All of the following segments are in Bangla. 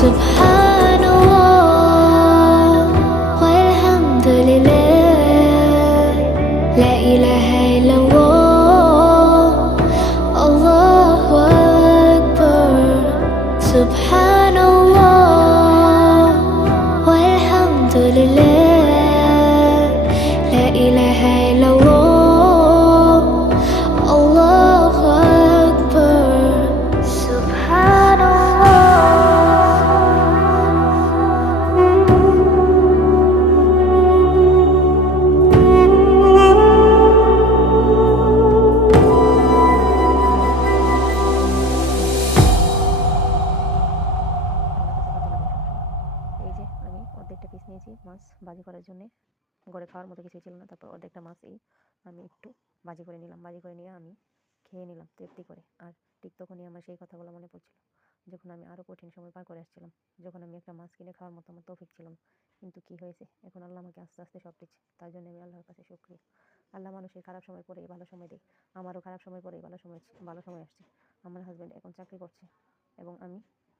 Subhanallah walhamdulillah, la ilaha illallah, Allahu Akbar. Subhanallah walhamdulillah, la ilaha illallah, Allahu Akbar. এই যে আমি অর্ধেকটা পিস নিয়েছি মাছ ভাজি করার জন্য। ঘরে খাওয়ার মতো কিছুই ছিল না, তারপর অর্ধেকটা মাছই আমি একটু ভাজি করে নিলাম। ভাজি করে নিয়ে আমি খেয়ে নিলাম তৃপ্তি করে। আর ঠিক তখনই আমার সেই কথাগুলো মনে পড়ছিল, যখন আমি আরও কঠিন সময় পার করে আসছিলাম, যখন আমি একটা মাছ কিনে খাওয়ার মতো আমার তৌফিক ছিল না। কিন্তু কি হয়েছে, এখন আল্লাহ আমাকে আস্তে আস্তে সব দিচ্ছে। তার জন্য আমি আল্লাহর কাছে শুকরিয়া। আল্লাহ মানুষের খারাপ সময় পরেই ভালো সময় দেয়। আমারও খারাপ সময় পরেই ভালো সময় আসছে। আমার হাজব্যান্ড এখন চাকরি করছে এবং আমি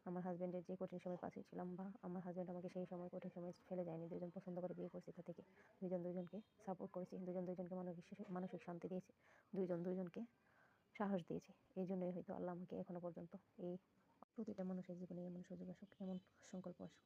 আমার হাজব্যান্ডের যে কঠিন সময় পাশে ছিলাম, বা আমার হাজব্যান্ড আমাকে সেই সময় কঠিন সময় ফেলে যায়নি। দুজন পছন্দ করে বিয়ে করছি, তা থেকে দুজন দুজনকে সাপোর্ট করেছি, দুজন দুজনকে মানসিক শান্তি দিয়েছি, দুজন দুজনকে সাহস দিয়েছি। এই জন্যই হয়তো আল্লাহ আমাকে এখনো পর্যন্ত এই প্রতিটা মানুষের জীবনে এমন সুযোগ আসুক, এমন সংকল্প আসুক।